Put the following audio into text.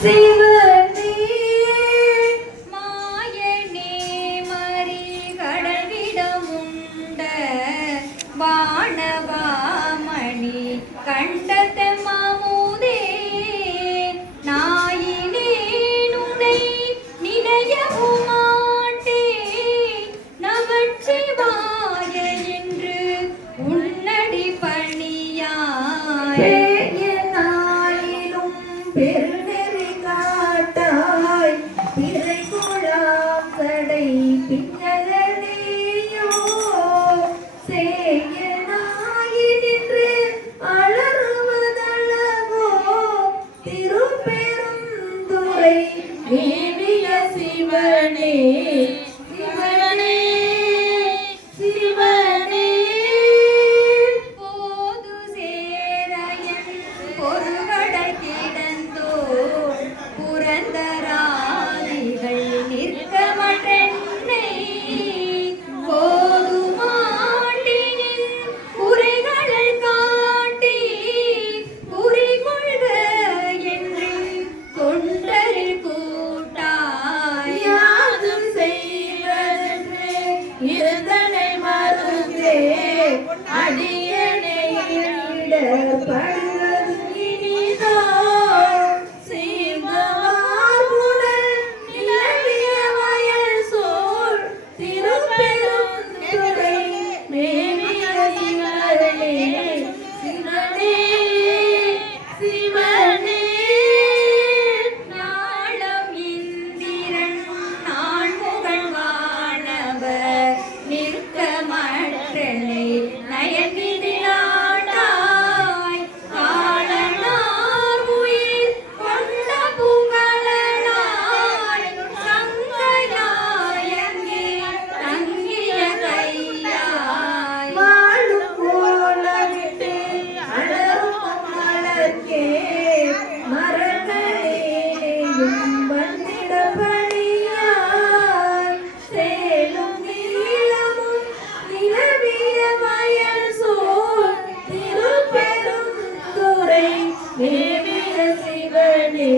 சிவனே மாயனே மறி கடவிடமுண்ட வானவாமணி கண்டத்த மாமுதே நாயினே நுனை நினையவும் மாட்டே நமச்சிவாய என்று உன்னடி பணியாய் பேயனாயிலும் பெருநெறி காட்டாய் பிறை குழாம் கடை பின்னலனையோ சேயனாயி நின்று அலறுவதழகோ திருப்பெருந்துறை மேவிய சிவனே சிவனே சிவனே போது சேரையன் பொருகடல் கிடந்தோ புரந்தராதிகள் நிற்கமற்றென்னை போதுமாட்டினின் குறைகளை காட்டி குறிகொள்க என்று தொண்டரில் கூட்டாய் யாது செய்வதென்று இருந்தனை மறுத்தே அடியனை இடப்படுவது இனிதோ சீங்கமார்புடன் நிலவிய வயல் சோழ் திருப்பெருந்துறை மேவிய சிவனே சிவனே சிவனே நாளம் இந்திரன் நான்முகன் வானவர் நிற்க மற்றனை நயங்கினாடாய் காலனார் உயிர் கொண்ட புகழனாய் சங்கையாயங்கே தங்கிய கையாய் வாழும் போலவிட்டு அலரும் மலர்க்கே மரங்களேயும் வந்திட பணியாய் சேலும் நீளமும் நிலவிய வயல் சோழ் திருப்பெருந்துறை மேவிய சிவனே